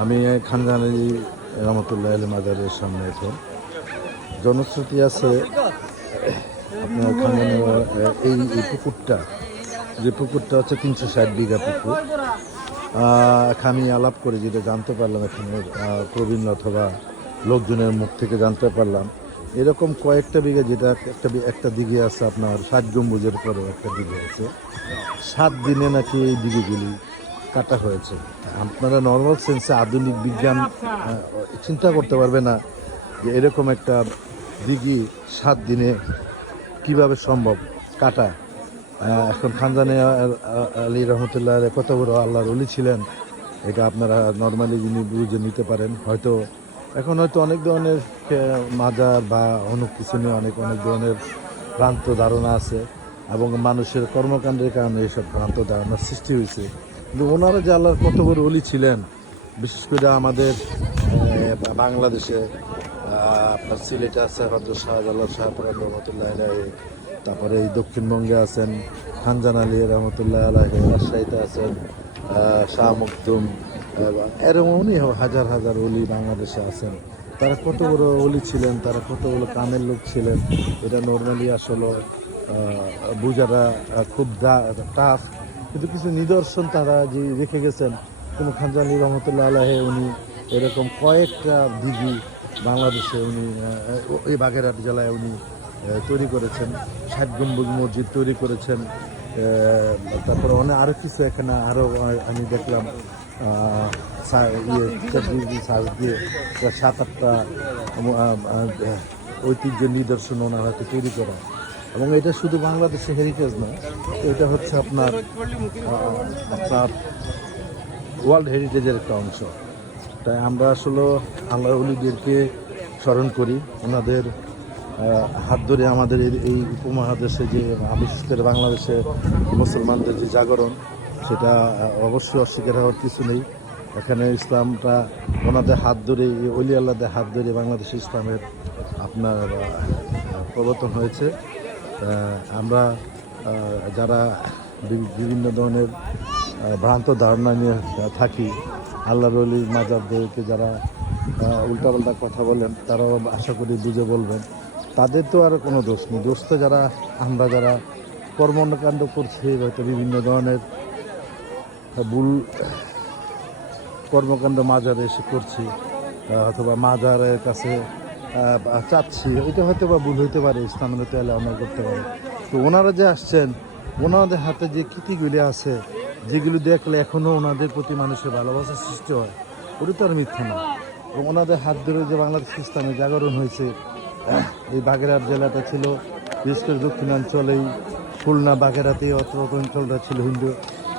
আমি খানজাহান আলী রহমতুল্লাহ আলী মাজারের সামনে এখন জনশ্রুতি আছে আপনার খানজাহানের এই পুকুরটা, যে পুকুরটা হচ্ছে 360 বিঘা পুকুর। আমি আলাপ করে যেটা জানতে পারলাম এখানের প্রবীণ অথবা লোকজনের মুখ থেকে জানতে পারলাম, এরকম কয়েকটা বিঘা, যেটা একটা দিঘি আছে আপনার 60 গম্বুজের পরেও একটা দিঘি আছে, 7 দিনে নাকি এই দিঘিগুলি কাটা হয়েছে। আপনারা নর্মাল সেন্সে আধুনিক বিজ্ঞান চিন্তা করতে পারবে না যে এরকম একটা দিঘি 7 দিনে কিভাবে সম্ভব কাটা। এখন খানজাহান আলী রহমতুল্লাহ কত বড় আল্লাহর ওলি ছিলেন, এটা আপনারা নর্মালি যিনি বুঝে নিতে পারেন। হয়তো এখন হয়তো অনেক ধরনের মাজার বা অনেক কিছু নিয়ে অনেক ধরনের ভ্রান্ত ধারণা আছে এবং মানুষের কর্মকাণ্ডের কারণে এইসব ভ্রান্ত ধারণার সৃষ্টি হয়েছে। কিন্তু ওনারা যে আল্লাহর কত বড় ওলি ছিলেন, বিশেষ করে আমাদের বাংলাদেশে আপনার সিলেটে আছে হযরত শাহজালাল শাহপুরান রহমতুল্লাহ আলাইহি, তারপরে এই দক্ষিণবঙ্গে আছেন খানজাহান আলী রহমতুল্লাহ আলাইহি, রাজশাহীতে আছেন শাহ মখদুম, এরকম উনি হাজার হাজার ওলি বাংলাদেশে আছেন। তারা কত বড় ওলি ছিলেন, তারা কত বড় কামের লোক ছিলেন, এটা নর্মালি আসলে বোঝাটা খুব টাফ। কিন্তু কিছু নিদর্শন তারা যে রেখে গেছেন, কোনো খানজাহান আলী রহমতুল্লাহ আলাইহি উনি এরকম কয়েকটা দিঘি বাংলাদেশে উনি এই বাগেরহাট জেলায় উনি তৈরি করেছেন, 60 গম্বুজ মসজিদ তৈরি করেছেন। তারপরে অনেক আরও কিছু এখানে আরও আমি দেখলাম সাজ দিয়ে 7-8টা ঐতিহ্য নিদর্শন ওনার হাতে তৈরি করা। এবং এটা শুধু বাংলাদেশের হেরিটেজ না, এটা হচ্ছে আপনার ওয়ার্ল্ড হেরিটেজের একটা অংশ। তাই আমরা আসলে আল্লাহর ওলিদেরকে স্মরণ করি, ওনাদের হাত ধরে আমাদের এই উপমহাদেশে যে বিশেষ করে বাংলাদেশে মুসলমানদের যে জাগরণ, সেটা অবশ্যই অস্বীকার হওয়ার কিছু নেই। এখানে ইসলামটা ওনাদের হাত ধরে, ওলি আল্লাহদের হাত ধরে বাংলাদেশে ইসলামের আপনার প্রবর্তন হয়েছে। আমরা যারা বিভিন্ন ধরনের ভ্রান্ত ধারণা নিয়ে থাকি, আল্লাহর ওলির মাজারদেরকে যারা উল্টাপাল্টা কথা বলেন, তারাও আশা করি বুঝে বলবেন। তাদের তো আর কোনো দোষ নেই, দোষ তো আমরা যারা কর্মকাণ্ড করছি, হয়তো বিভিন্ন ধরনের ভুল কর্মকাণ্ড মাজারে এসে করছি অথবা মাজারের কাছে চাচ্ছি, এটা হয়তো বা ভুল হইতে পারে, ইসলামের হতে হলে আমরা করতে পারি। তো ওনারা যে আসছেন, ওনাদের হাতে যে কীর্তিগুলি আছে, যেগুলি দেখলে এখনও ওনাদের প্রতি মানুষের ভালোবাসার সৃষ্টি হয়, ওটা তো আর মিথ্যা না। এবং ওনাদের হাত ধরে যে বাংলাদেশ ইসলামের জাগরণ হয়েছে, এই বাগেরহাট জেলাটা ছিল বিশেষ করে দক্ষিণাঞ্চলেই, খুলনা বাগেরহাটে অত্র অঞ্চলটা ছিল হিন্দু,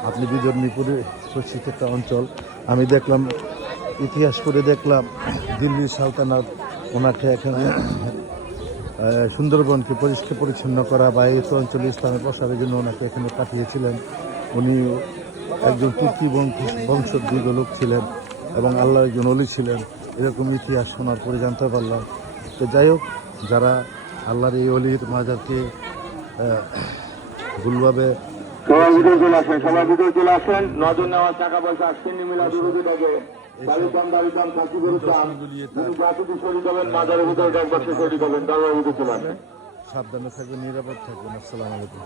আপনি বিদর্মীপুরে পরিচিত একটা অঞ্চল। আমি দেখলাম, ইতিহাস করে দেখলাম, দিল্লির সালতানাত ওনাকে এখানে সুন্দরবনকে পরিষ্কার পরিচ্ছন্ন করা বা এই অঞ্চলে ইসলামের প্রসারের জন্য ওনাকে এখানে পাঠিয়েছিলেন। উনি একজন তুর্কি বংশোদ্ভূত লোক ছিলেন এবং আল্লাহর একজন অলি ছিলেন, এরকম ইতিহাস শোনার পরে জানতে পারলাম। তো যাই হোক, যারা আল্লাহর এই অলির মাজারকে ভুলভাবে সবাই ভিতরে চলে আসেন, নজর নেওয়া টাকা পয়সা আসছেন মিলা বিরোধীটাকে সাবধানে থাকবেন, নিরাপদ থাকবেন। আসসালামু আলাইকুম।